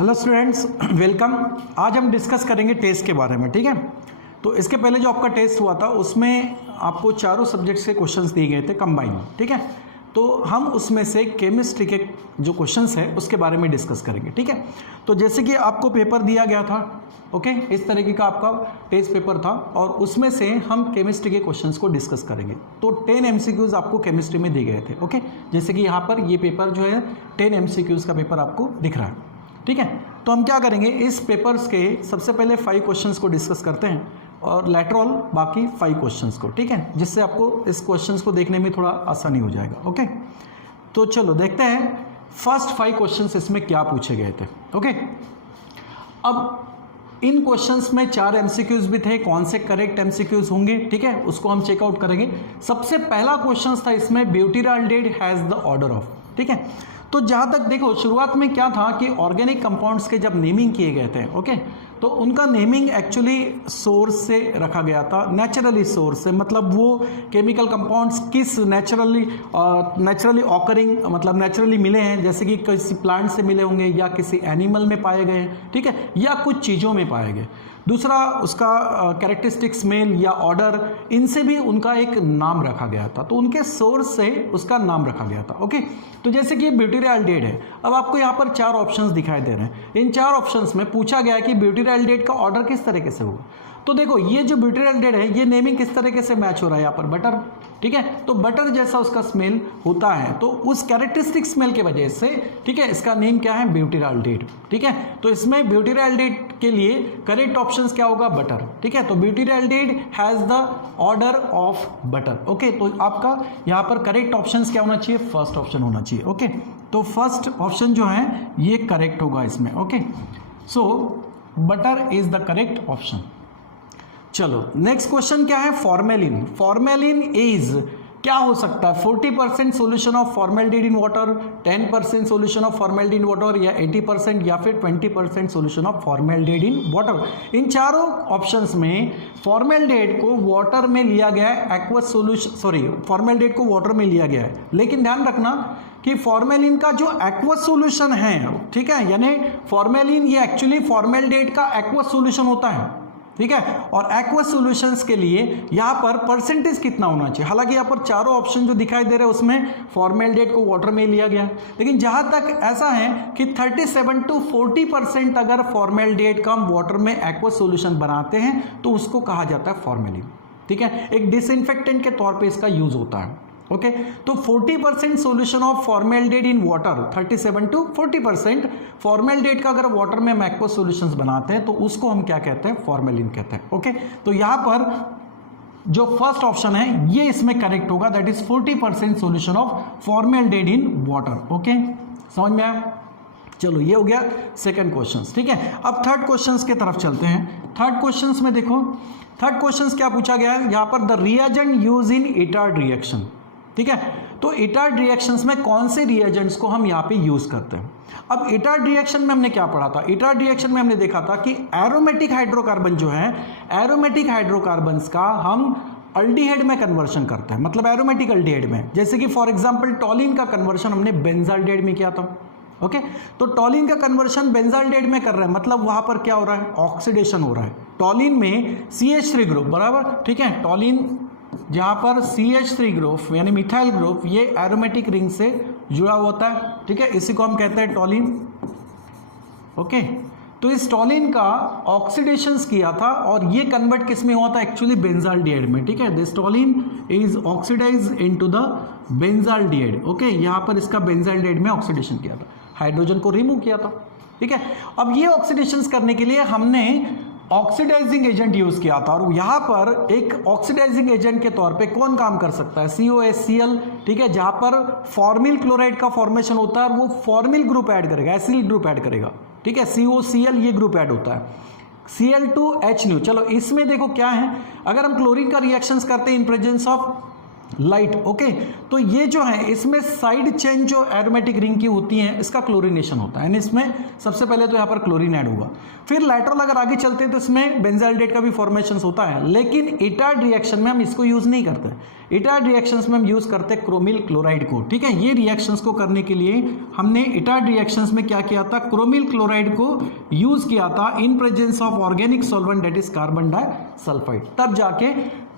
Hello students, welcome. आज हम discuss करेंगे टेस्ट के बारे में, ठीक है। तो इसके पहले जो आपका टेस्ट हुआ था उसमें आपको चारों सब्जेक्ट्स के क्वेश्चंस दिए गए थे कंबाइन, ठीक है। तो हम उसमें से केमिस्ट्री के जो क्वेश्चंस है उसके बारे में डिस्कस करेंगे, ठीक है। तो जैसे कि आपको पेपर दिया गया था, ओके, इस तरीके का आपका टेस्ट पेपर था और उसमें से हम केमिस्ट्री के क्वेश्चंस को डिस्कस करेंगे। तो 10 MCQs आपको केमिस्ट्री में दिए गए थे, ओके। जैसे कि यहाँ पर ये पेपर जो है 10 MCQs का पेपर आपको दिख रहा है, ठीक है। तो हम क्या करेंगे, इस पेपर्स के सबसे पहले 5 क्वेश्चंस को डिस्कस करते हैं और लेटर ऑल बाकी 5 क्वेश्चंस को, ठीक है, जिससे आपको इस क्वेश्चंस को देखने में थोड़ा आसानी हो जाएगा, ओके। तो चलो देखते हैं फर्स्ट 5 क्वेश्चंस इसमें क्या पूछे गए थे, ओके। अब इन क्वेश्चंस में 4 MCQs भी थे, कौन से करेक्ट MCQs होंगे, ठीक है, उसको हम चेकआउट करेंगे। सबसे पहला क्वेश्चन था इसमें, ब्यूटाइलडिहाइड हैज़ द ऑर्डर ऑफ, ठीक है। तो जहाँ तक देखो शुरुआत में क्या था कि ऑर्गेनिक कंपाउंड्स के जब नेमिंग किए गए थे, ओके, तो उनका नेमिंग एक्चुअली सोर्स से रखा गया था, नेचुरली सोर्स से, मतलब वो केमिकल कंपाउंड्स किस नेचुरली ऑकरिंग, मतलब नेचुरली मिले हैं, जैसे कि किसी प्लांट से मिले होंगे या किसी एनिमल में पाए गए हैं, ठीक है, या कुछ चीज़ों में पाए गए। दूसरा उसका कैरेक्टरिस्टिक स्मेल या ऑर्डर, इनसे भी उनका एक नाम रखा गया था, तो उनके सोर्स से उसका नाम रखा गया था, ओके। तो जैसे कि ब्यूटाइलडिहाइड है, अब आपको यहाँ पर 4 ऑप्शंस दिखाई दे रहे हैं। इन 4 ऑप्शंस में पूछा गया है कि ब्यूटाइलडिहाइड का ऑर्डर किस तरीके से होगा। तो देखो ये जो ब्यूटाइलडिहाइड है ये नेमिंग किस तरीके से मैच हो रहा है, यहाँ पर बटर, ठीक है। तो बटर जैसा उसका स्मेल होता है, तो उस कैरेक्टरिस्टिक स्मेल की वजह से, ठीक है, इसका नेम क्या है, ब्यूटाइलडिहाइड, ठीक है। तो इसमें ब्यूटाइलडिहाइड के लिए करेक्ट ऑप्शन क्या होगा, बटर, ठीक है। तो butyraldehyde has the order of butter, okay. तो आपका यहाँ पर करेक्ट ऑप्शन क्या होना चाहिए, फर्स्ट ऑप्शन होना चाहिए, ओके। तो फर्स्ट ऑप्शन जो है ये करेक्ट होगा इसमें, okay. So butter is the correct option. चलो नेक्स्ट क्वेश्चन क्या है, फॉर्मेलिन। फॉर्मेलिन इज क्या हो सकता है, 40% solution of formaldehyde in water, 10% solution of formaldehyde in water, या 80%, या फिर 20% solution of formaldehyde in water. इन चारों ऑप्शंस में फॉर्मेल्डिहाइड को वाटर में लिया गया है, एक्वस सोल्यूशन, सॉरी, फॉर्मेल्डिहाइड को वाटर में लिया गया है, लेकिन ध्यान रखना कि फॉर्मेलिन का जो एक्वस सोल्यूशन है, ठीक है, यानी फॉर्मेलिन ये एक्चुअली फॉर्मेल्डिहाइड का एक्वस सोल्यूशन होता है, ठीक है। और एक्वस सॉल्यूशंस के लिए यहां पर परसेंटेज कितना होना चाहिए, हालांकि यहां पर चारों ऑप्शन जो दिखाई दे रहे हैं उसमें फॉर्मेल्डिहाइड को वाटर में लिया गया है, लेकिन जहां तक ऐसा है कि 37 to 40% अगर फॉर्मेल्डिहाइड का हम वाटर में एक्वस सॉल्यूशन बनाते हैं तो उसको कहा जाता है फॉर्मेलिन, ठीक है। एक डिसइंफेक्टेंट के तौर पर इसका यूज होता है, ओके। तो 40% solution of formaldehyde in water, 37 to 40% formaldehyde का अगर वाटर में एक्वस सॉल्यूशंस बनाते हैं तो उसको हम क्या कहते हैं, फॉर्मेलिन कहते हैं, ओके। तो यहां पर जो फर्स्ट ऑप्शन है ये इसमें करेक्ट होगा, that is 40% solution of formaldehyde in water, okay. समझ में आया। चलो ये हो गया सेकंड क्वेश्चन, ठीक है। अब थर्ड क्वेश्चन की तरफ चलते हैं। थर्ड क्वेश्चन में देखो, थर्ड क्वेश्चन क्या पूछा गया है, यहां पर the reagent use in Etard reaction, ठीक है। तो इटार्ड रिएक्शंस में कौन से रिएजेंट्स को हम यहाँ पे यूज करते हैं। अब इटार्ड रिएक्शन में हमने क्या पढ़ा था, इटार्ड रिएक्शन में हमने देखा था कि एरोमेटिक हाइड्रोकार्बन जो है, एरोमेटिक हाइड्रोकार्बन्स का हम अल्डिहाइड में कन्वर्शन करते हैं, मतलब एरोमेटिक अल्डिहाइड में, जैसे कि फॉर एग्जांपल टॉलिन का कन्वर्शन हमने बेंजाल्डिहाइड में किया था, ओके। तो टॉलिन का कन्वर्शन बेंजाल्डिहाइड में कर रहे हैं, मतलब वहां पर क्या हो रहा है, ऑक्सीडेशन हो रहा है। टॉलिन में CH3 ग्रुप, बराबर, ठीक है। टॉलिन जहां पर CH3 ग्रुप यानी मिथाइल ग्रुप ये एरोमेटिक रिंग से जुड़ा होता है, ठीक है, इसी को हम कहते हैं टॉलिन, ओके। तो इस टॉलिन का ऑक्सीडेशंस किया था और ये कन्वर्ट किस में हुआ था, एक्चुअली बेंजाल्डिहाइड में, ठीक है। This toluene is oxidised into the benzaldehyde, okay. यहां पर इसका बेंजाल्डिहाइड में ऑक्सीडेशन किया था, हाइड्रोजन को रिमूव किया था, ठीक है। अब ये ऑक्सीडेशंस करने के लिए हमने ऑक्सीडाइजिंग एजेंट यूज किया था, और यहां पर एक ऑक्सीडाइजिंग एजेंट के तौर पे कौन काम कर सकता है, COHCl, ठीक है, जहां पर फॉर्मिल क्लोराइड का फॉर्मेशन होता है और वो फॉर्मिल ग्रुप ऐड करेगा, एसिल ग्रुप ऐड करेगा, ठीक है। COCl ये ग्रुप ऐड होता है, Cl2H। चलो इसमें देखो क्या है, अगर हम क्लोरीन का रिएक्शंस करते हैं in presence of light. Okay, तो ये जो है इसमें साइड चेन जो एरोमेटिक रिंग की होती है इसका क्लोरीनेशन होता है, यानी इसमें सबसे पहले तो यहाँ पर क्लोरीन ऐड होगा। फिर लैटरल अगर आगे चलते हैं तो इसमें बेंजाल्डेट का भी फॉर्मेशन होता है, लेकिन इटार्ड रिएक्शन में हम इसको यूज नहीं करते। इटार्ड रिएक्शंस में हम यूज करते हैं क्रोमिल क्लोराइड को। ठीक है, ये रिएक्शंस को करने के लिए हमने इटार्ड रिएक्शंस में क्या किया था, क्रोमिल क्लोराइड को यूज किया था in presence of organic solvent that is carbon disulphide. तब जाके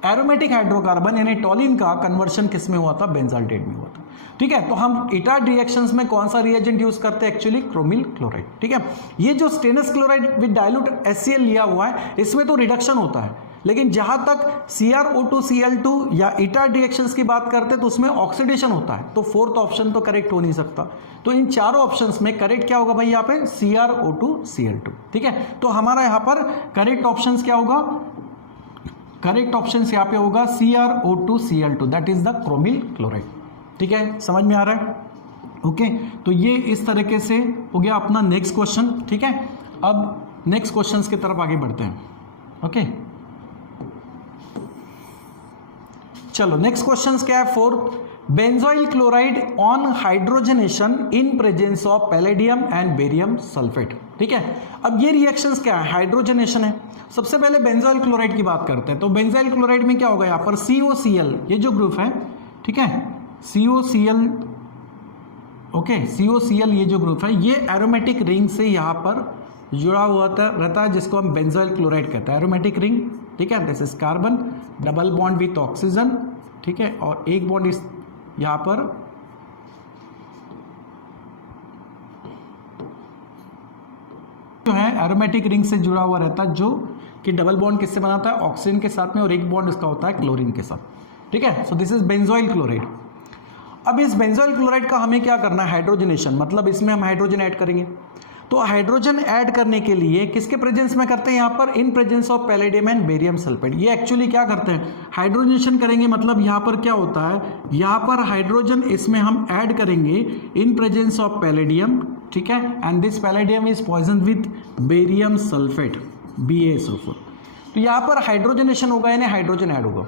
एरोमेटिक हाइड्रोकार्बन यानी टॉलिन का कन्वर्शन किस में हुआ था, बेंजाल्डेट में हुआ था। ठीक है, तो हम इटार्ड रिएक्शंस में कौन सा रिएजेंट यूज करते हैं, एक्चुअली क्रोमिल क्लोराइड। ठीक है, ये जो stannous chloride with dilute HCl लिया हुआ है इसमें तो रिडक्शन होता है, लेकिन जहां तक CrO2Cl2 या इटार्ड रिएक्शंस की बात करते हैं तो उसमें ऑक्सीडेशन होता है, तो फोर्थ ऑप्शन तो करेक्ट हो नहीं सकता। तो इन चारों ऑप्शंस में करेक्ट क्या होगा भाई, यहाँ पे CrO2Cl2। ठीक है, तो हमारा यहाँ पर करेक्ट ऑप्शन क्या होगा, करेक्ट ऑप्शन यहाँ पे होगा CrO2Cl2 that is the chromyl chloride. ठीक है, समझ में आ रहा है। ओके, तो ये इस तरीके से हो गया अपना नेक्स्ट क्वेश्चन। ठीक है, अब नेक्स्ट क्वेश्चंस की तरफ आगे बढ़ते हैं। ओके, चलो नेक्स्ट क्वेश्चन क्या है, fourth, benzoyl chloride on hydrogenation in presence of palladium and barium sulphate. ठीक है, अब ये रिएक्शंस क्या है, हाइड्रोजनेशन है। सबसे पहले बेंजोइल क्लोराइड की बात करते हैं, तो बेंजोइल क्लोराइड में क्या होगा, यहाँ पर COCl ये जो ग्रुप है, ठीक है, COCl, ओके, COCl ये जो ग्रुप है ये एरोमेटिक रिंग से यहाँ पर जुड़ा हुआ रहता है, जिसको हम बेंजोइल क्लोराइड कहते हैं, एरोमेटिक रिंग। ठीक है, this is carbon, double bond with oxygen. ठीक है, और एक बॉन्ड इस यहाँ पर जो है एरोमेटिक रिंग से जुड़ा हुआ रहता है, जो कि डबल बॉन्ड किससे बनाता है, ऑक्सीजन के साथ में, और एक बॉन्ड उसका होता है क्लोरीन के साथ। ठीक है, so this is benzoyl chloride. अब इस बेंजोइल क्लोराइड का हमें क्या करना है, हाइड्रोजनेशन, मतलब इसमें हम हाइड्रोजन ऐड करेंगे। तो हाइड्रोजन ऐड करने के लिए किसके प्रेजेंस में करते हैं, यहाँ पर in presence of palladium and barium sulphate. ये एक्चुअली क्या करते हैं, हाइड्रोजनेशन करेंगे, मतलब यहाँ पर क्या होता है, यहाँ पर हाइड्रोजन इसमें हम ऐड करेंगे इन प्रेजेंस ऑफ पैलेडियम। ठीक है, and this palladium is poison with barium sulphate BaSO4। तो यहाँ पर हाइड्रोजनेशन होगा यानी हाइड्रोजन ऐड होगा।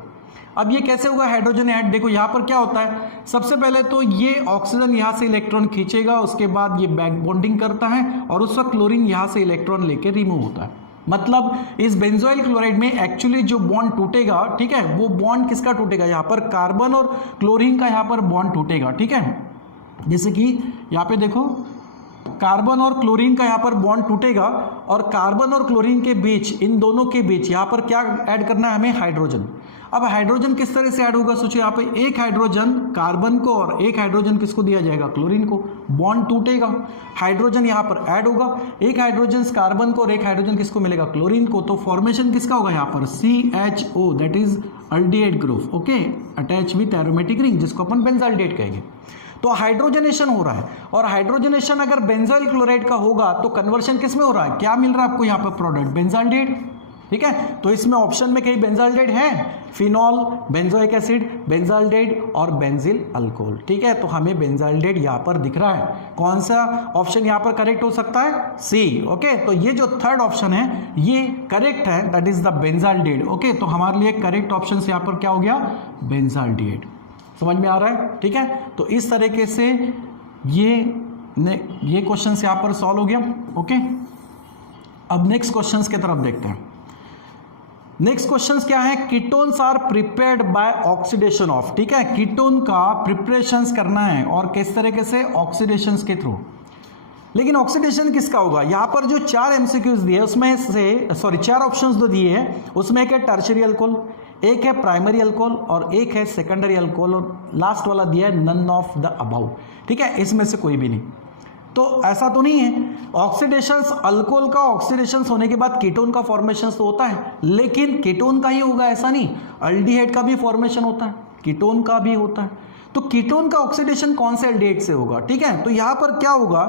अब ये कैसे होगा हाइड्रोजन ऐड, देखो यहाँ पर क्या होता है, सबसे पहले तो ये ऑक्सीजन यहाँ से इलेक्ट्रॉन खींचेगा, उसके बाद ये बैक बॉन्डिंग करता है और उस वक्त क्लोरीन यहाँ से इलेक्ट्रॉन लेके रिमूव होता है। मतलब इस बेंजोइल क्लोराइड में एक्चुअली जो बॉन्ड टूटेगा, ठीक है, वो बॉन्ड किसका टूटेगा, यहाँ पर कार्बन और क्लोरीन का यहाँ पर बॉन्ड टूटेगा। ठीक है, जैसे कि यहाँ पे देखो कार्बन और क्लोरीन का यहाँ पर बॉन्ड टूटेगा, और कार्बन और क्लोरीन के बीच, इन दोनों के बीच यहाँ पर क्या ऐड करना है हमें, हाइड्रोजन। अब हाइड्रोजन किस तरह से ऐड होगा, सोचिए यहाँ पे एक हाइड्रोजन कार्बन को और एक हाइड्रोजन किसको दिया जाएगा, क्लोरीन को, बॉन्ड टूटेगा, हाइड्रोजन यहाँ पर ऐड होगा, एक हाइड्रोजन कार्बन को और एक हाइड्रोजन किसको मिलेगा, क्लोरीन को। तो फॉर्मेशन किसका होगा यहाँ पर, CHO that is aldehyde group. Okay, attach with aromatic ring, जिसको अपन बेंजाल्डेट कहेंगे। तो हाइड्रोजनेशन हो रहा है, और हाइड्रोजनेशन अगर बेंजोइल क्लोराइड का होगा तो कन्वर्शन किस में हो रहा है, क्या मिल रहा है आपको यहाँ पर प्रोडक्ट, बेंजाल्डेट। ठीक है, तो इसमें ऑप्शन में कहीं बेंजाल्डेट है, फिनॉल, बेंजोइक एसिड, बेंजाल्डेट और बेंजिल अल्कोहल। ठीक है, तो हमें बेंजाल्डेट यहाँ पर दिख रहा है। कौन सा ऑप्शन यहाँ पर करेक्ट हो सकता है, C। ओके, तो ये जो थर्ड ऑप्शन है ये करेक्ट है, दैट इज द बेंजाल्डेट। ओके, तो हमारे लिए करेक्ट ऑप्शन यहाँ पर क्या हो गया, बेंजाल्डेट। समझ में आ रहा है। ठीक है, तो इस तरीके से ये क्वेश्चन यहाँ पर सॉल्व हो गया। ओके, अब नेक्स्ट क्वेश्चंस की तरफ देखते हैं। नेक्स्ट क्वेश्चंस क्या है, ketones are prepared by oxidation of. ठीक है, कीटोन का प्रिपरेशंस करना है, और किस तरीके से, ऑक्सीडेशंस के थ्रू। लेकिन ऑक्सीडेशन किसका होगा, यहाँ पर जो 4 MCQs दिए उसमें से 4 ऑप्शंस जो दिए हैं उसमें एक है टर्शियरी अल्कोहल, एक है प्राइमरी अल्कोहल और एक है सेकेंडरी अल्कोहल, और लास्ट वाला दिया है नन ऑफ द अबव। ठीक है, इसमें से कोई भी नहीं। तो ऐसा तो नहीं है, ऑक्सीडेशंस, अल्कोहल का ऑक्सीडेशंस होने के बाद कीटोन का फॉर्मेशन तो होता है, लेकिन कीटोन का ही होगा ऐसा नहीं, अल्डिहाइड का भी फॉर्मेशन होता है, कीटोन का भी होता है। तो कीटोन का ऑक्सीडेशन कौन से एल्डिहाइड से होगा। ठीक है, तो यहाँ पर क्या होगा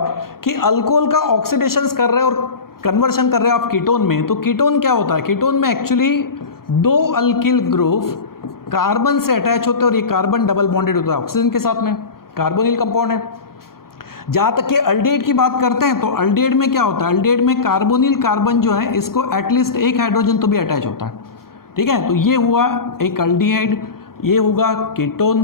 कि अल्कोहल का ऑक्सीडेशंस कर रहे हैं और कन्वर्शन कर रहे हैं आप कीटोन में, तो कीटोन क्या होता है, कीटोन में एक्चुअली 2 अल्किल ग्रुप कार्बन से अटैच होते हैं, और ये कार्बन डबल बॉन्डेड होता है ऑक्सीजन के साथ में, कार्बोनिल कंपाउंड है। जहां तक कि अल्डिहाइड की बात करते हैं तो अल्डिहाइड में क्या होता है, अल्डिहाइड में कार्बोनिल कार्बन जो है इसको एटलीस्ट एक हाइड्रोजन तो भी अटैच होता है। ठीक है, तो ये हुआ एक अल्डिहाइड, ये होगा कीटोन,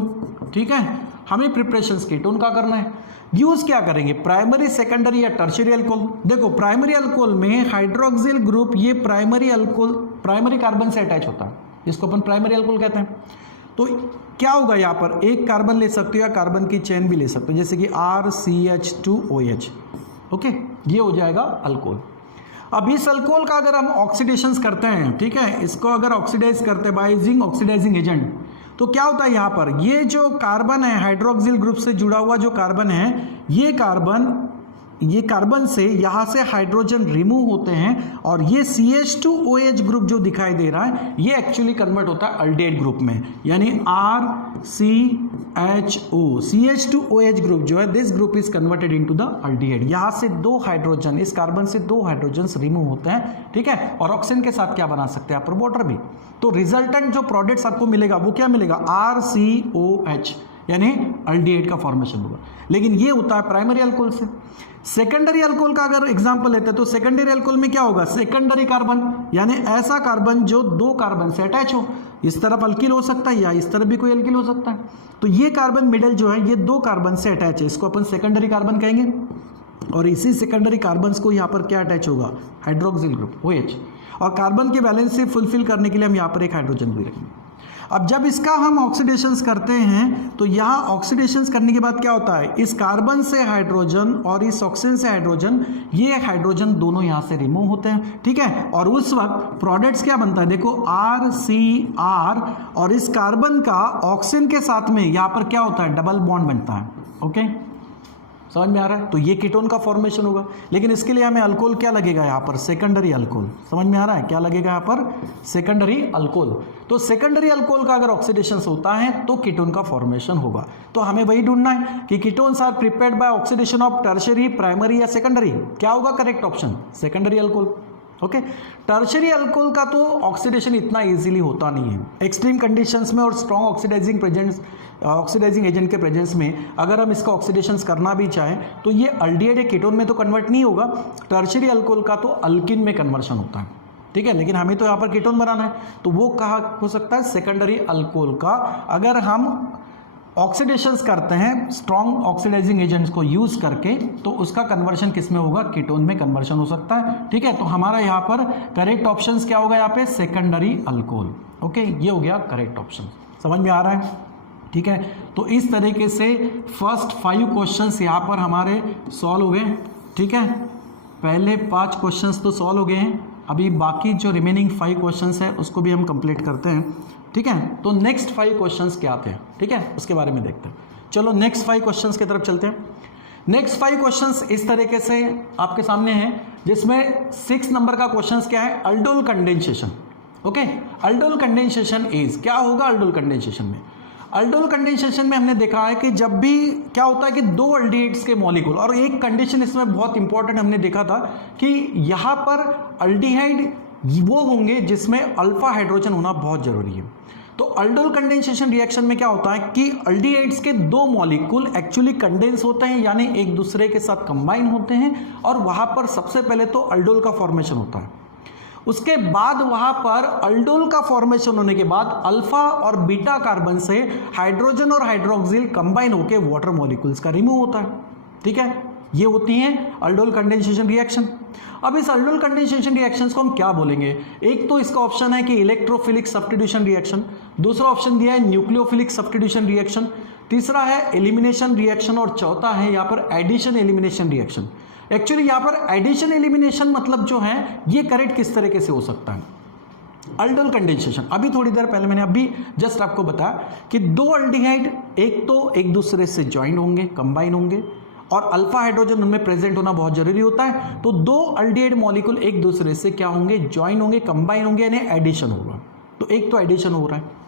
ठीक है। हमें प्रिपरेशन कीटोन का करना है। यूज क्या करेंगे, प्राइमरी, सेकेंडरी या टर्शियरी अल्कोहल। देखो प्राइमरी अल्कोहल में हाइड्रोक्सिल ग्रुप ये प्राइमरी अल्कोहल प्राइमरी कार्बन से अटैच होता है, इसको अपन प्राइमरी अल्कोहल कहते हैं। तो क्या होगा यहाँ पर, एक कार्बन ले सकते हो या कार्बन की चेन भी ले सकते हो, जैसे कि RCH2OH, ओके, ये हो जाएगा अल्कोहल। अब इस अल्कोहल का अगर हम ऑक्सीडेशन करते हैं, ठीक है, इसको अगर ऑक्सीडाइज करते हैं बाय यूजिंग ऑक्सीडाइजिंग एजेंट, तो क्या होता है यहाँ पर, ये जो कार्बन है हाइड्रोक्सिल ग्रुप से जुड़ा हुआ जो कार्बन है, ये कार्बन से यहाँ से हाइड्रोजन रिमूव होते हैं और ये CH2OH ग्रुप जो दिखाई दे रहा है ये एक्चुअली कन्वर्ट होता है अल्डिहाइड ग्रुप में, यानी RCHO, CH2OH ग्रुप जो है this group is converted into the aldehyde. यहाँ से 2 हाइड्रोजन, इस कार्बन से 2 हाइड्रोजन रिमूव होते हैं, ठीक है, और ऑक्सीजन के साथ क्या बना सकते हैं आप, वाटर भी। तो रिजल्टेंट जो प्रोडक्ट्स आपको मिलेगा वो क्या मिलेगा, RCOH, यानी अल्डिहाइड का फॉर्मेशन होगा। लेकिन ये होता है प्राइमरी अल्कोहल से। सेकेंडरी अल्कोहल का अगर एग्जांपल लेते हैं तो सेकेंडरी अल्कोहल में क्या होगा, सेकेंडरी कार्बन, यानी ऐसा कार्बन जो 2 कार्बन से अटैच हो, इस तरफ अल्किल हो सकता है या इस तरफ भी कोई अल्किल हो सकता है। तो ये कार्बन मिडल जो है ये 2 कार्बन से अटैच है, इसको अपन सेकेंडरी कार्बन कहेंगे। और इसी सेकेंडरी कार्बन को यहाँ पर क्या अटैच होगा, हाइड्रोक्सिल ग्रुप OH, और कार्बन के बैलेंस से फुलफिल करने के लिए हम यहाँ पर एक हाइड्रोजन भी रखेंगे। अब जब इसका हम ऑक्सीडेशंस करते हैं तो यहाँ ऑक्सीडेशंस करने के बाद क्या होता है, इस कार्बन से हाइड्रोजन और इस ऑक्सीजन से हाइड्रोजन, ये हाइड्रोजन दोनों यहाँ से रिमूव होते हैं, ठीक है। और उस वक्त प्रोडक्ट्स क्या बनता है, देखो RCR, और इस कार्बन का ऑक्सीजन के साथ में यहाँ पर क्या होता है, डबल बॉन्ड बनता है, ओके, समझ में आ रहा है। तो ये कीटोन का फॉर्मेशन होगा, लेकिन इसके लिए हमें अल्कोहल क्या लगेगा यहाँ पर, सेकेंडरी अल्कोहल। समझ में आ रहा है, क्या लगेगा यहाँ पर, सेकेंडरी अल्कोहल। तो सेकेंडरी अल्कोहल का अगर ऑक्सीडेशन होता है तो कीटोन का फॉर्मेशन होगा। तो हमें वही ढूंढना है कि ketones are prepared by oxidation of tertiary, primary या सेकेंडरी। क्या होगा correct option, secondary alcohol, okay. Tertiary alcohol का तो ऑक्सीडेशन इतना इजीली होता नहीं है, एक्सट्रीम कंडीशंस में और स्ट्रॉन्ग ऑक्सीडाइजिंग एजेंट के प्रेजेंस में अगर हम इसका ऑक्सीडेशन करना भी चाहें तो ये अल्डिहाइड या कीटोन में तो कन्वर्ट नहीं होगा, टर्शियरी अल्कोहल का तो अल्किन में कन्वर्शन होता है, ठीक है। लेकिन हमें तो यहाँ पर कीटोन बनाना है, तो वो कहा हो सकता है, सेकेंडरी अल्कोहल का अगर हम ऑक्सीडेशंस करते हैं स्ट्रॉन्ग ऑक्सीडाइजिंग एजेंट्स को यूज करके तो उसका कन्वर्शन किस में होगा, कीटोन में कन्वर्शन हो सकता है, ठीक है। तो हमारा यहाँ पर करेक्ट ऑप्शंस क्या होगा, यहाँ पे सेकेंडरी अल्कोहल, ओके, ये हो गया करेक्ट ऑप्शन। समझ में आ रहा है, ठीक है। तो इस तरीके से फर्स्ट 5 क्वेश्चंस यहाँ पर हमारे सॉल्व हो गए, ठीक है। पहले 5 क्वेश्चंस तो सॉल्व हो गए हैं, अभी बाकी जो रिमेनिंग 5 क्वेश्चंस है उसको भी हम कंप्लीट करते हैं, ठीक है। तो नेक्स्ट 5 क्वेश्चंस क्या आते हैं, ठीक है, उसके बारे में देखते हैं। चलो नेक्स्ट 5 क्वेश्चंस की तरफ चलते हैं। नेक्स्ट 5 क्वेश्चंस इस तरीके से आपके सामने हैं, जिसमें 6 नंबर का क्वेश्चंस क्या है, aldol condensation, okay. Aldol condensation is, क्या होगा अल्डोल कंडेंसेशन में, अल्डोल कंडेंसेशन में हमने देखा है कि जब भी क्या होता है कि 2 अल्डिहाइड्स के मॉलिक्यूल, और एक कंडीशन इसमें बहुत इंपॉर्टेंट हमने देखा था कि यहाँ पर अल्डिहाइड वो होंगे जिसमें अल्फा हाइड्रोजन होना बहुत जरूरी है। तो अल्डोल कंडेंसेशन रिएक्शन में क्या होता है कि अल्डिहाइड्स के 2 मॉलिक्यूल एक्चुअली कंडेंस होते हैं, यानी एक दूसरे के साथ कंबाइन होते हैं, और वहां पर सबसे पहले तो अल्डोल का फॉर्मेशन होता है। उसके बाद वहां पर अल्डोल का फॉर्मेशन होने के बाद अल्फा और बीटा कार्बन से हाइड्रोजन और हाइड्रोक्सिल कंबाइन होकर वाटर मॉलिक्यूल्स का रिमूव होता है, ठीक है। ये होती हैं अल्डोल कंडेंसेशन रिएक्शन। अब इस अल्डोल कंडेंसेशन रिएक्शंस को हम क्या बोलेंगे, एक तो इसका ऑप्शन है कि इलेक्ट्रोफिलिक सब्स्टिट्यूशन रिएक्शन, दूसरा ऑप्शन दिया है न्यूक्लियोफिलिक सब्स्टिट्यूशन रिएक्शन, तीसरा है एलिमिनेशन रिएक्शन, और चौथा है यहाँ पर एडिशन एलिमिनेशन रिएक्शन। एक्चुअली यहाँ पर एडिशन एलिमिनेशन मतलब जो है ये करेक्ट किस तरीके से हो सकता है, अल्डोल कंडेंसेशन। अभी थोड़ी देर पहले मैंने अभी जस्ट आपको बताया कि 2 अल्डिहाइड एक तो एक दूसरे से ज्वाइन होंगे, कंबाइन होंगे, और अल्फा हाइड्रोजन उनमें प्रेजेंट होना बहुत जरूरी होता है। तो 2 अल्डिहाइड मॉलिक्यूल एक दूसरे से क्या होंगे, ज्वाइन होंगे, कंबाइन होंगे, यानी एडिशन होगा। तो एक तो एडिशन हो रहा है,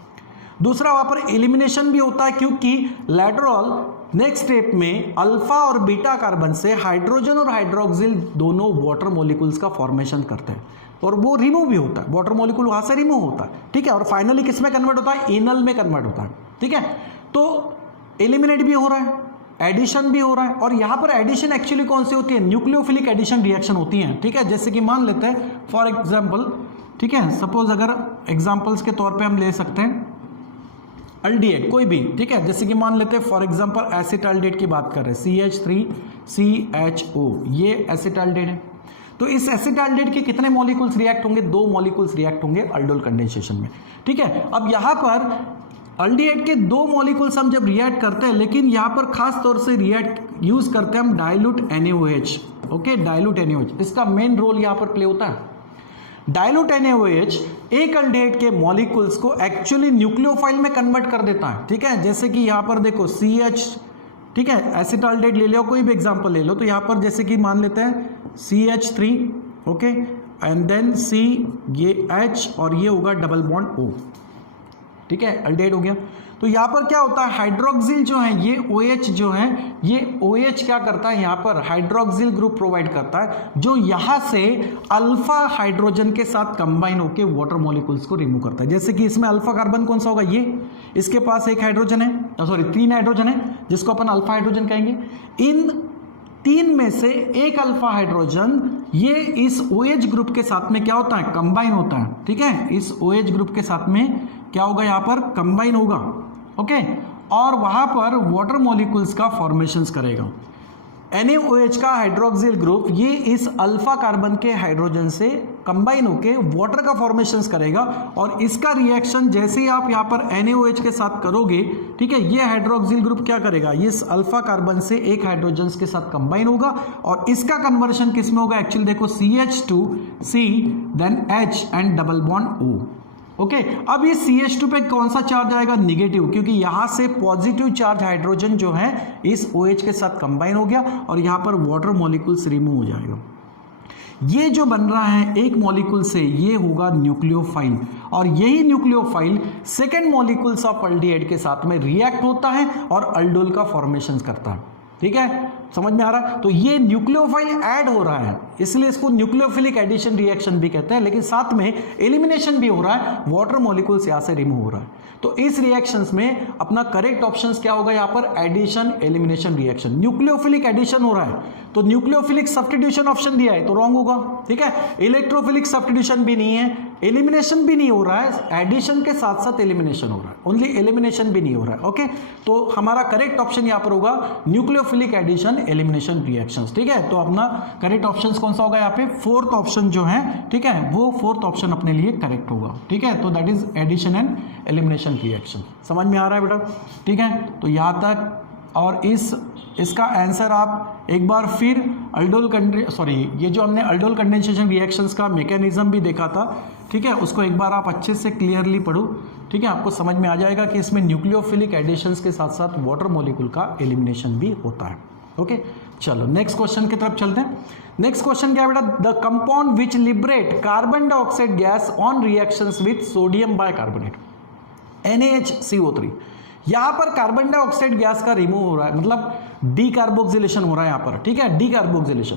दूसरा वहां पर एलिमिनेशन भी होता है, क्योंकि लैटरल नेक्स्ट स्टेप में अल्फा और बीटा कार्बन से हाइड्रोजन और हाइड्रोक्सिल दोनों वाटर मॉलिक्यूल्स का फॉर्मेशन करते हैं, और वो रिमूव भी होता है, वाटर मॉलिक्यूल वहां से रिमूव होता है, ठीक है। और फाइनली किस में कन्वर्ट होता है, इनल में कन्वर्ट होता है, ठीक है। तो एलिमिनेट भी हो रहा है, एडिशन भी हो रहा है, और यहां पर एडिशन एक्चुअली कौन सी होती है, न्यूक्लियोफिलिक एडिशन रिएक्शन होती है, ठीक है। जैसे कि मान लेते हैं फॉर एग्जाम्पल, ठीक है, सपोज अगर एग्जाम्पल्स के तौर पे हम ले सकते हैं अल्डिहाइड कोई भी, ठीक है, जैसे कि मान लेते हैं फॉर एग्जांपल एसिटाल्डेट की बात कर रहे हैं, CH3CHO, ये एसिटाल्डेट है। तो इस एसिटाल्डेट के कितने मॉलिक्यूल्स रिएक्ट होंगे? 2 मॉलिक्यूल्स रिएक्ट होंगे अल्डोल कंडेंसेशन में, ठीक है। अब यहां पर अल्डिहाइड के 2 मॉलिक्यूल्स हम जब रिएक्ट करते हैं, लेकिन यहां पर खास तौर से रिएक्ट यूज करते हैं हम dilute NaOH, okay, dilute NaOH, इसका मेन रोल यहां पर प्ले होता है। डाइल्यूट NaOH एक अल्डिहाइड के मॉलिक्यूल्स को एक्चुअली न्यूक्लियोफाइल में कन्वर्ट कर देता है, ठीक है। जैसे कि यहां पर देखो CH, ठीक है, एसिटाल्डेट ले लो, कोई भी एग्जांपल ले लो, तो यहां पर जैसे कि मान लेते हैं CH3, okay, and then C, ये H और ये होगा डबल बॉन्ड O, ठीक है, अल्डिहाइड हो गया। तो यहां पर क्या होता है, हाइड्रोक्सिल जो है, ये OH जो है, ये OH क्या करता है, यहां पर हाइड्रोक्सिल ग्रुप प्रोवाइड करता है, जो यहां से अल्फा हाइड्रोजन के साथ कंबाइन होकर वाटर मॉलिक्यूल्स को रिमूव करता है। जैसे कि इसमें अल्फा कार्बन कौन सा होगा, ये, इसके पास एक हाइड्रोजन है, सॉरी 3 हाइड्रोजन है, जिसको अपन अल्फा हाइड्रोजन कहेंगे। इन 3 में से एक अल्फा हाइड्रोजन ये इस OH ग्रुप के साथ में क्या होता है, कंबाइन होता है, ठीक है, इस OH ग्रुप के साथ में क्या होगा, यहां पर कंबाइन होगा, ओके, और वहां पर वाटर मॉलिक्यूल्स का फॉर्मेशंस करेगा। NaOH का हाइड्रोक्सिल ग्रुप ये इस अल्फा कार्बन के हाइड्रोजन से कंबाइन होके वाटर का फॉर्मेशंस करेगा, और इसका रिएक्शन जैसे ही आप यहां पर NaOH के साथ करोगे, ठीक है, ये हाइड्रोक्सिल ग्रुप क्या करेगा, ये इस अल्फा कार्बन से एक हाइड्रोजन के साथ कंबाइन होगा, और इसका कन्वर्शन किसमें होगा, एक्चुअली देखो CH2C then H and double bond O, okay. अब ये CH2 पे कौन सा चार्ज आएगा, निगेटिव, क्योंकि यहां से पॉजिटिव चार्ज हाइड्रोजन जो है इस OH के साथ कंबाइन हो गया, और यहां पर वाटर मॉलिक्यूल्स रिमूव हो जाएगा। ये जो बन रहा है एक मॉलिक्यूल से, ये होगा न्यूक्लियोफाइल, और यही nucleophile second molecules of aldehyde के साथ में रिएक्ट होता है और अल्डोल का फॉर्मेशन करता है, ठीक है, समझ में आ रहा है। तो ये न्यूक्लियोफाइल ऐड हो रहा है, इसलिए इसको न्यूक्लियोफिलिक एडिशन रिएक्शन भी कहते हैं, लेकिन साथ में एलिमिनेशन भी हो रहा है, वाटर मॉलिक्यूल्स यहां से रिमूव हो रहा है। तो इस रिएक्शंस में अपना करेक्ट ऑप्शंस क्या होगा, यहां पर addition elimination reaction. Nucleophilic addition हो रहा है तो न्यूक्लियोफिलिक सब्स्टिट्यूशन ऑप्शन दिया है तो रॉन्ग होगा, ठीक है। इलेक्ट्रोफिलिक सब्स्टिट्यूशन भी नहीं है, एलिमिनेशन भी नहीं हो रहा है, एडिशन के साथ साथ एलिमिनेशन हो रहा है, ओनली एलिमिनेशन भी नहीं हो रहा है, ओके। तो हमारा करेक्ट ऑप्शन यहां पर होगा न्यूक्लियोफिलिक एडिशन एलिमिनेशन रिएक्शंस, ठीक है। तो अपना करेक्ट ऑप्शन कौन सा होगा यहाँ पे, 4th ऑप्शन जो है, ठीक है, वो 4th ऑप्शन अपने लिए करेक्ट होगा, ठीक है। तो that is addition and elimination reaction. समझ में आ रहा है बेटा, ठीक है। तो यहाँ तक, और इसका आंसर आप एक बार फिर ये जो हमने अल्डोल कंडेंसेशन रिएक्शंस का मैकेनिज्म भी देखा था, ठीक है, उसको एक बार आप अच्छे से क्लियरली पढ़ो, ठीक है, आपको समझ में आ जाएगा कि इसमें न्यूक्लियोफिलिक एडिशंस के साथ साथ वाटर मॉलिक्यूल का एलिमिनेशन भी होता है, ओके। चलो नेक्स्ट क्वेश्चन की तरफ चलते हैं। नेक्स्ट क्वेश्चन क्या है बेटा, the compound which liberate carbon dioxide gas on reactions with sodium bicarbonate NaHCO3। यहां पर कार्बन डाइऑक्साइड गैस का रिमूव हो रहा है, मतलब डीकार्बोक्सिलेशन हो रहा है यहां पर, ठीक है, decarboxylation.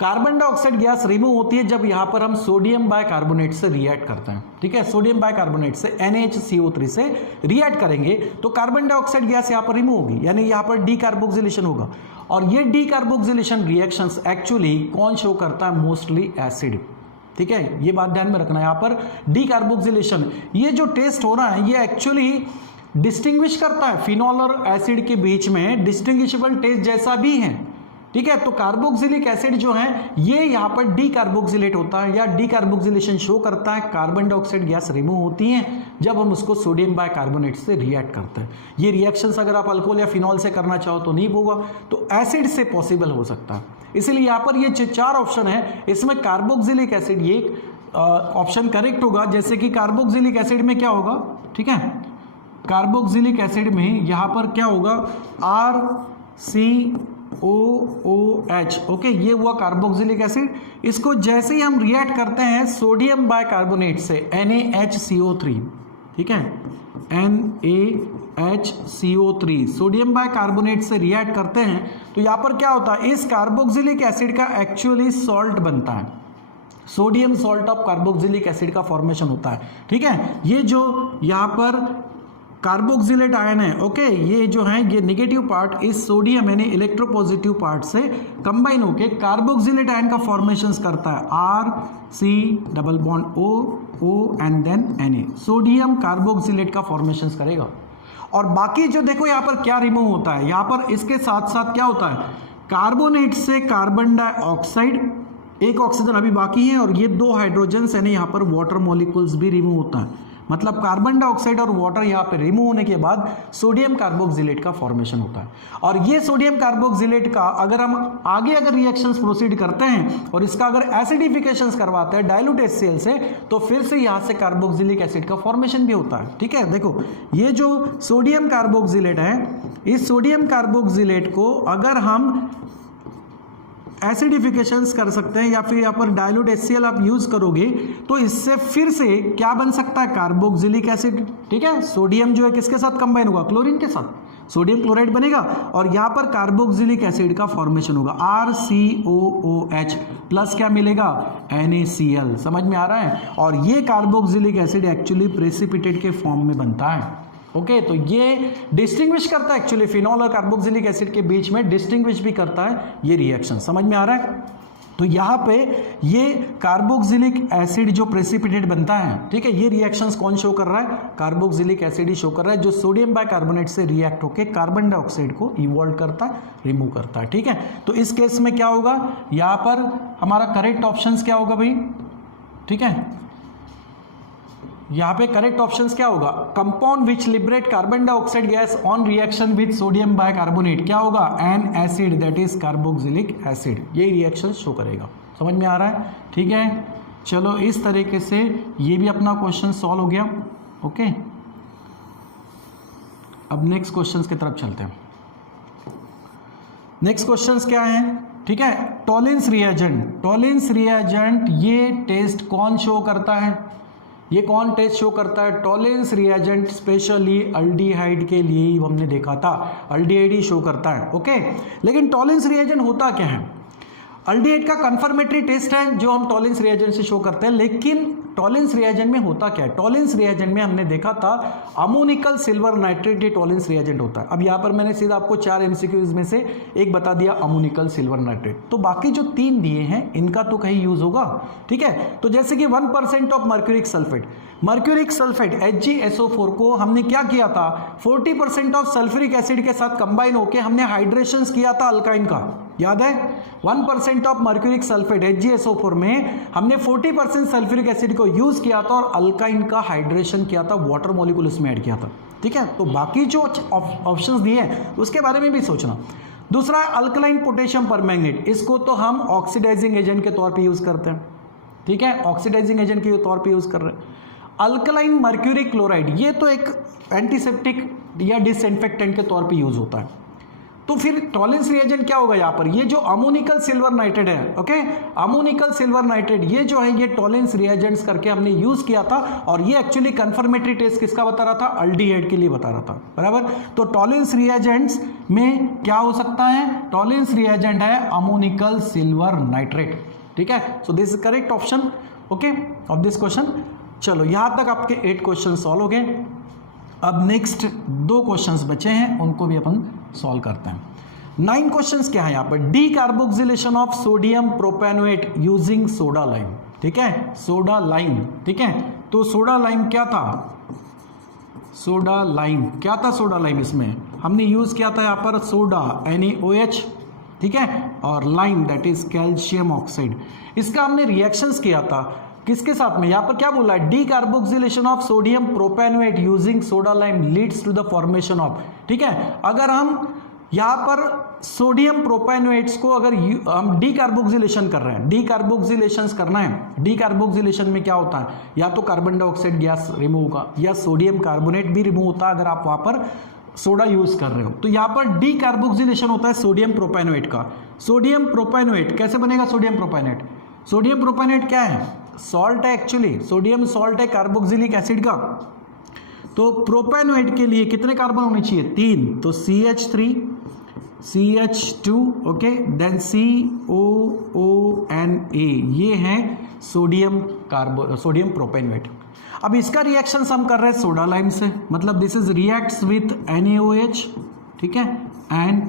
Carbon dioxide gas remove होती है जब यहां पर हम सोडियम बाइकार्बोनेट से रिएक्ट करते हैं, ठीक है, सोडियम बाइकार्बोनेट से NaHCO3 से रिएक्ट करेंगे तो कार्बन डाइऑक्साइड गैस यहां पर रिमूव होगी, यानी यहां पर डीकार्बोक्सिलेशन होगा। और ये डीकार्बोक्सिलेशन रिएक्शंस एक्चुअली कौन शो करता है, मोस्टली एसिड, ठीक है, ये बात ध्यान में रखना है। यहां पर डीकार्बोक्सिलेशन, ये जो टेस्ट हो रहा है ये एक्चुअली डिस्टिंग्विश करता है फिनॉल और एसिड के बीच में, डिस्टिंग्विशेबल टेस्ट जैसा भी है, ठीक है। तो कार्बोक्सिलिक एसिड जो है ये यहां पर डीकार्बोक्सिलेट होता है या डीकार्बोक्सिलेशन शो करता है, कार्बन डाइऑक्साइड गैस रिमूव होती है जब हम उसको सोडियम बाइकार्बोनेट से रिएक्ट करते हैं। ये रिएक्शंस अगर आप अल्कोहल या फिनॉल से करना चाहो तो नहीं होगा, तो एसिड से पॉसिबल हो सकता है। इसलिए यहां पर ये 4 ऑप्शन है, इसमें कार्बोक्सिलिक एसिड ये ऑप्शन करेक्ट होगा। जैसे कि कार्बोक्सिलिक एसिड में क्या होगा, ठीक है, कार्बोक्सिलिक एसिड में यहां पर क्या होगा, RCOOH, ओके, ये हुआ कार्बोक्सिलिक एसिड। इसको जैसे ही हम रिएक्ट करते हैं सोडियम बाइकार्बोनेट से NaHCO3, ठीक है, NaHCO3 सोडियम बाइकार्बोनेट से रिएक्ट करते हैं तो यहां पर क्या होता है, इस कार्बोक्सिलिक एसिड का एक्चुअली सॉल्ट बनता है, sodium salt of carboxylic acid का फॉर्मेशन होता है, ठीक है। ये जो यहां पर कार्बोक्सिलेट आयन है, ओके, ये जो है ये नेगेटिव पार्ट इस सोडियम यानी इलेक्ट्रोपॉजिटिव पार्ट से कंबाइन होके कार्बोक्सिलेट आयन का फॉर्मेशंस करता है, RC double bond O and then Na, sodium carboxylate का फॉर्मेशंस करेगा। और बाकी जो देखो यहाँ पर क्या रिमूव होता है, यहाँ पर इसके साथ साथ क्या होता है, कार्बोनेट से कार्बन डाइऑक्साइड, एक ऑक्सीजन अभी बाकी है, और ये 2 हाइड्रोजन यानी यहाँ पर वाटर मॉलिक्यूल्स भी रिमूव होता है। मतलब कार्बन डाइऑक्साइड और वाटर यहाँ पे रिमूव होने के बाद सोडियम कार्बोक्सिलेट का फॉर्मेशन होता है। और ये सोडियम कार्बोक्सिलेट का अगर हम आगे अगर रिएक्शंस प्रोसीड करते हैं और इसका अगर एसिडिफिकेशंस करवाते हैं डाइल्यूट HCl से, तो फिर से यहाँ से कार्बोक्सिलिक एसिड का फॉर्मेशन भी होता है। ठीक है, देखो ये जो सोडियम कार्बोक्सिलेट है, इस सोडियम कार्बोक्सिलेट को अगर हम एसिडिफिकेशंस कर सकते हैं या फिर यहाँ पर डाइल्यूट HCl आप यूज करोगे तो इससे फिर से क्या बन सकता है, कार्बोक्सिलिक एसिड। ठीक है, सोडियम जो है किसके साथ कंबाइन होगा, क्लोरीन के साथ, सोडियम क्लोराइड बनेगा और यहाँ पर कार्बोक्सिलिक एसिड का फॉर्मेशन होगा, RCOOH प्लस क्या मिलेगा, NaCl। समझ में आ रहा है। और ये कार्बोक्सिलिक एसिड एक्चुअली प्रेसिपिटेट के फॉर्म में बनता है। ओके, तो ये डिस्टिंग्विश करता है एक्चुअली फिनॉल और कार्बोक्सिलिक एसिड के बीच में, डिस्टिंग्विश भी करता है ये रिएक्शन। समझ में आ रहा है। तो यहाँ पे ये कार्बोक्सिलिक एसिड जो प्रेसिपिटेट बनता है, ठीक है, ये रिएक्शंस कौन शो कर रहा है, कार्बोक्सिलिक एसिड ही शो कर रहा है, जो सोडियम बाइकार्बोनेट से रिएक्ट होकर कार्बन डाइऑक्साइड को इवॉल्व करता है, रिमूव करता है। ठीक है, तो इस केस में क्या होगा, यहाँ पर हमारा करेक्ट ऑप्शन क्या होगा भाई। ठीक है, यहाँ पे करेक्ट ऑप्शंस क्या होगा, compound which liberate carbon dioxide gas on reaction with sodium bicarbonate, क्या होगा, N acid that is carboxylic acid. ये रिएक्शन शो करेगा। समझ में आ रहा है। ठीक है, चलो इस तरीके से ये भी अपना क्वेश्चन सॉल्व हो गया। ओके, अब नेक्स्ट क्वेश्चन की तरफ चलते हैं। नेक्स्ट क्वेश्चन क्या है, ठीक है, टॉलिंस रिएजेंट। टॉलिंस रिएजेंट ये टेस्ट कौन शो करता है, ये कौन टेस्ट शो करता है, टॉलिंस रिएजेंट स्पेशली अल्डिहाइड के लिए ही हमने देखा था, अल्डिहाइड ही शो करता है। ओके, लेकिन टॉलिंस रिएजेंट होता क्या है, अल्डिहाइड का कंफर्मेटरी टेस्ट है जो हम टॉलिंस रिएजेंट से शो करते हैं, लेकिन टॉलिंस रिएजेंट में होता क्या है, टॉलिंस रिएजेंट में हमने देखा था अमोनिकल सिल्वर नाइट्रेट ये टॉलिंस रिएजेंट होता है। अब यहाँ पर मैंने सीधा आपको 4 MCQs में से एक बता दिया अमोनिकल सिल्वर नाइट्रेट, तो बाकी जो 3 दिए हैं इनका तो कहीं यूज होगा। ठीक है, तो जैसे कि 1% of mercuric sulphate, mercuric sulphate HgSO4 को हमने क्या किया था, 40% ऑफ सल्फ्यूरिक एसिड के साथ कंबाइन होकर हमने हाइड्रेशन किया था अल्काइन का, याद है। 1% ऑफ मर्क्यूरिक सल्फेट HgSO4 में हमने 40% सल्फ्यूरिक एसिड को यूज किया था और अल्काइन का हाइड्रेशन किया था, वाटर मॉलिक्यूल इसमें ऐड किया था। ठीक है, तो बाकी जो ऑप्शंस दिए हैं उसके बारे में भी सोचना। दूसरा है अल्कलाइन पोटेशियम परमैंगनेट, इसको तो हम ऑक्सीडाइजिंग एजेंट के तौर पे यूज करते हैं। ठीक है, ऑक्सीडाइजिंग एजेंट के तौर पे यूज कर रहे हैं। अल्कलाइन मर्क्यूरिक क्लोराइड, ये तो एक एंटीसेप्टिक या डिसइंफेक्टेंट के तौर पे यूज होता है। तो फिर टॉलिंस रिएजेंट क्या होगा यहाँ पर, ये जो अमोनिकल सिल्वर नाइट्रेट है, ओके, अमोनिकल सिल्वर नाइट्रेट ये जो है ये टॉलिंस रिएजेंट्स करके हमने यूज किया था, और ये एक्चुअली कंफर्मेटरी टेस्ट किसका बता रहा था, अल्डिहाइड के लिए बता रहा था, बराबर। तो टॉलिंस रिएजेंट्स में क्या हो सकता है, टॉलिंस रिएजेंट है अमोनिकल सिल्वर नाइट्रेट। ठीक है, so this is correct option okay of this question. चलो यहां तक आपके 8 क्वेश्चन सॉल्व हो गए। अब नेक्स्ट 2 क्वेश्चंस बचे हैं, उनको भी अपन सॉल्व करते हैं। 9 क्वेश्चंस क्या है यहाँ पर, D carboxylation of sodium propanoate using soda lime. ठीक है, सोडा लाइम। ठीक है, तो सोडा लाइम क्या था, सोडा लाइम क्या था, सोडा लाइम इसमें हमने यूज किया था यहाँ पर सोडा NaOH, ठीक है, और lime that is calcium oxide. इसका हमने रिएक्शंस किया था किसके साथ में, यहाँ पर क्या बोला है, decarboxylation of sodium propanoate using soda lime leads to the formation of. ठीक है, अगर हम यहाँ पर सोडियम प्रोपेनोएट्स को अगर हम डी कार्बोक्सिलेशन कर रहे हैं, डी कार्बोक्सिलेशन करना है, डी कार्बोक्सिलेशन में क्या होता है, या तो कार्बन डाइऑक्साइड गैस रिमूव होगा या सोडियम कार्बोनेट भी रिमूव होता है अगर आप वहाँ पर सोडा यूज कर रहे हो। तो यहाँ पर डी कार्बोक्सिलेशन होता है सोडियम प्रोपेनोएट का। सोडियम प्रोपेनोएट कैसे बनेगा, सोडियम प्रोपेनोएट, सोडियम प्रोपेनोएट क्या है, सॉल्ट है एक्चुअली, सोडियम सॉल्ट है कार्बोक्सिलिक एसिड का। तो प्रोपेनोएट के लिए कितने कार्बन होने चाहिए, 3, तो CH3 CH2 okay, then COONA, ये है सोडियम प्रोपेनोएट। अब इसका रिएक्शन हम कर रहे हैं सोडा लाइम से, मतलब this is reacts with NaOH, ठीक है, एंड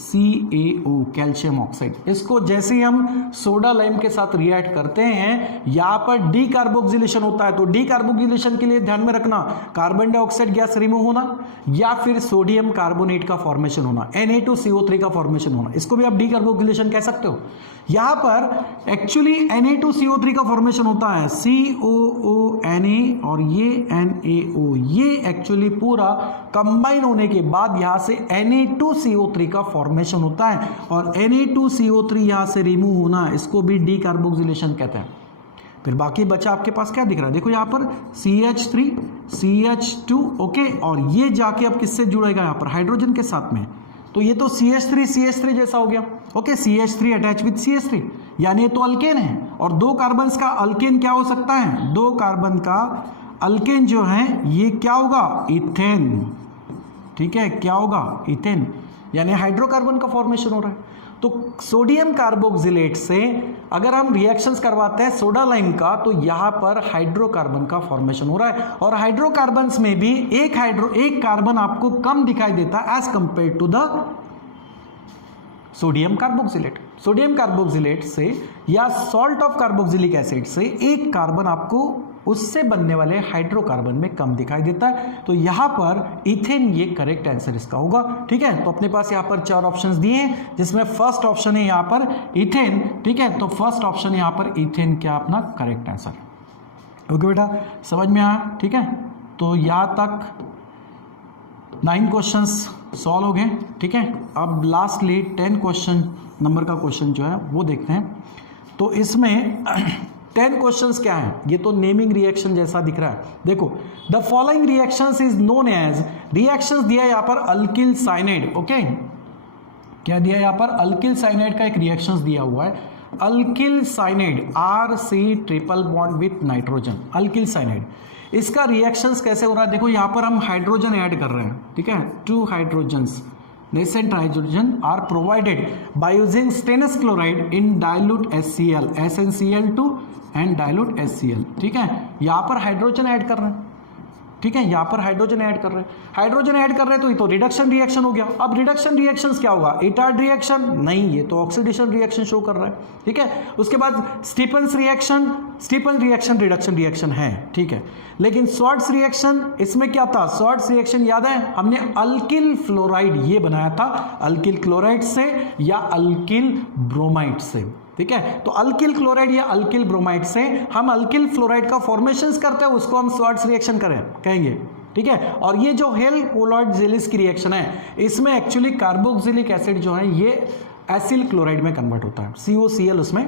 CaO कैल्शियम ऑक्साइड। इसको जैसे ही हम सोडा लाइम के साथ रिएक्ट करते हैं, यहां पर डी कार्बोक्सिलेशन होता है। तो डी कार्बोक्सिलेशन के लिए ध्यान में रखना कार्बन डाइऑक्साइड गैस रिमूव होना या फिर सोडियम कार्बोनेट का फॉर्मेशन होना, Na2CO3 का फॉर्मेशन होना, इसको भी आप डी कार्बोक्सिलेशन कह सकते हो। यहां पर एक्चुअली Na2CO3 का फॉर्मेशन होता है, COONA और ये NaO, ये एक्चुअली पूरा कंबाइन होने के बाद यहां से Na2CO3 का फॉर्मेशन होता है और Na2CO3 यहां से रिमूव होना, इसको भी डी कार्बोक्सिलेशन कहते हैं। फिर बाकी बचा आपके पास क्या दिख रहा है, देखो यहां पर CH3 CH2 ओके, और ये जाके अब किससे जुड़ेगा, यहां पर हाइड्रोजन के साथ में। तो ये तो CH3 जैसा हो गया okay, CH3 attach with CH3, यानी ये तो अल्केन है। और दो कार्बन्स का अल्केन क्या हो सकता है, दो कार्बन का अल्केन जो है ये क्या होगा, इथेन। ठीक है, क्या होगा, इथेन, यानी हाइड्रोकार्बन का फॉर्मेशन हो रहा है। तो सोडियम कार्बोक्सिलेट से अगर हम रिएक्शंस करवाते हैं सोडा लाइम का, तो यहां पर हाइड्रोकार्बन का फॉर्मेशन हो रहा है। और हाइड्रोकार्बन्स में भी एक कार्बन आपको कम दिखाई देता है as compared to the sodium carboxylate. Sodium carboxylate से या सॉल्ट ऑफ कार्बोक्सिलिक एसिड से एक कार्बन आपको उससे बनने वाले हाइड्रोकार्बन में कम दिखाई देता है। तो यहां पर इथेन ये करेक्ट आंसर इसका होगा। ठीक है, तो अपने पास यहां पर चार ऑप्शंस दिए हैं, जिसमें फर्स्ट ऑप्शन है यहां पर इथेन। ठीक है, तो फर्स्ट ऑप्शन यहां पर इथेन क्या अपना करेक्ट आंसर। ओके बेटा, समझ में आया। ठीक है, तो यहां तक 9 क्वेश्चंस सॉल्व हो गए। ठीक है, अब लास्टली 10 क्वेश्चन नंबर का क्वेश्चन जो है वो देखते हैं। तो इसमें 10 क्वेश्चंस क्या है, ये तो नेमिंग रिएक्शन जैसा दिख रहा है। देखो, the following reactions is known as, reactions दिया है यहाँ पर अल्किल साइनाइड। ओके, क्या दिया है यहाँ पर, अल्किल साइनाइड का एक रिएक्शंस दिया हुआ है, alkyl cyanide RC triple bond with nitrogen, alkyl cyanide. इसका रिएक्शंस कैसे हो रहा है, देखो यहाँ पर हम हाइड्रोजन ऐड कर रहे हैं। ठीक है, 2 hydrogens, nascent hydrogen are provided by using stannous chloride in dilute HCl, SnCl2 and dilute HCl। ठीक है, यहां पर हाइड्रोजन ऐड कर रहे हैं। ठीक है, यहां पर हाइड्रोजन ऐड कर रहे हैं, हाइड्रोजन ऐड कर रहे हैं, तो ये तो रिडक्शन रिएक्शन हो गया। अब रिडक्शन रिएक्शंस क्या होगा, इटार्ड रिएक्शन नहीं, ये तो ऑक्सीडेशन रिएक्शन शो कर रहा है। ठीक है, उसके बाद Stephen's reaction, Stephen reaction reduction reaction है। ठीक है, लेकिन स्वार्ट्स रिएक्शन, इसमें क्या था, स्वार्ट्स रिएक्शन याद है, हमने अल्किल फ्लोराइड ये बनाया था, अल्किल क्लोराइड से या अल्किल ब्रोमाइड से। ठीक है, तो अल्किल क्लोराइड या अल्किल ब्रोमाइड से हम अल्किल फ्लोराइड का फॉर्मेशंस करते हैं, उसको हम स्वार्ट्स रिएक्शन कहेंगे। ठीक है, और ये जो हेल कोलॉइड जेलिस की रिएक्शन है, इसमें एक्चुअली कार्बोक्सिलिक एसिड जो है ये एसिल क्लोराइड में कन्वर्ट होता है, COCl उसमें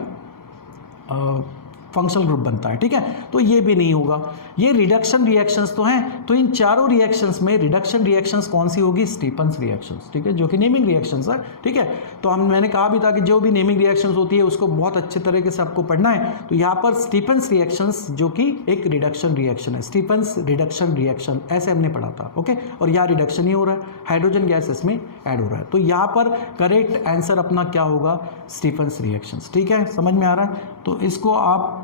फंक्शनल ग्रुप बनता है। ठीक है, तो ये भी नहीं होगा। ये रिडक्शन रिएक्शंस तो हैं, तो इन चारों रिएक्शंस में रिडक्शन रिएक्शंस कौन सी होगी, स्टीफन्स रिएक्शंस। ठीक है, जो कि नेमिंग रिएक्शंस है। ठीक है, तो मैंने कहा भी था कि जो भी नेमिंग रिएक्शंस होती है उसको बहुत अच्छे तरीके से आपको पढ़ना है। तो यहाँ पर स्टीफन्स रिएक्शंस जो कि एक रिडक्शन रिएक्शन है, स्टीफन्स रिडक्शन रिएक्शन ऐसे हमने पढ़ा था। ओके, और यहाँ रिडक्शन ही हो रहा है, हाइड्रोजन गैस इसमें ऐड हो रहा है। तो यहाँ पर करेक्ट आंसर अपना क्या होगा, स्टीफन्स रिएक्शंस। ठीक है, समझ में आ रहा है। तो इसको आप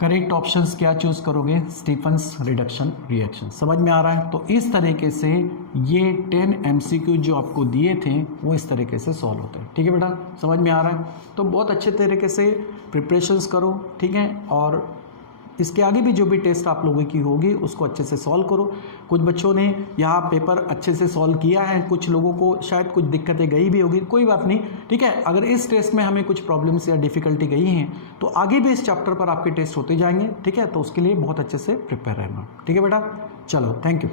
करेक्ट ऑप्शंस क्या चूज करोगे, स्टीफन्स रिडक्शन रिएक्शन। समझ में आ रहा है। तो इस तरीके से ये 10 MCQ जो आपको दिए थे वो इस तरीके से सॉल्व होते हैं। ठीक है बेटा, समझ में आ रहा है। तो बहुत अच्छे तरीके से प्रिपरेशंस करो। ठीक है, और इसके आगे भी जो भी टेस्ट आप लोगों की होगी उसको अच्छे से सॉल्व करो। कुछ बच्चों ने यहाँ पेपर अच्छे से सॉल्व किया है, कुछ लोगों को शायद कुछ दिक्कतें गई भी होगी, कोई बात नहीं। ठीक है, अगर इस टेस्ट में हमें कुछ प्रॉब्लम्स या डिफिकल्टी गई हैं तो आगे भी इस चैप्टर पर आपके टेस्ट होते जाएंगे। ठीक है, तो उसके लिए बहुत अच्छे से प्रिपेयर रहना। ठीक है बेटा, चलो, थैंक यू।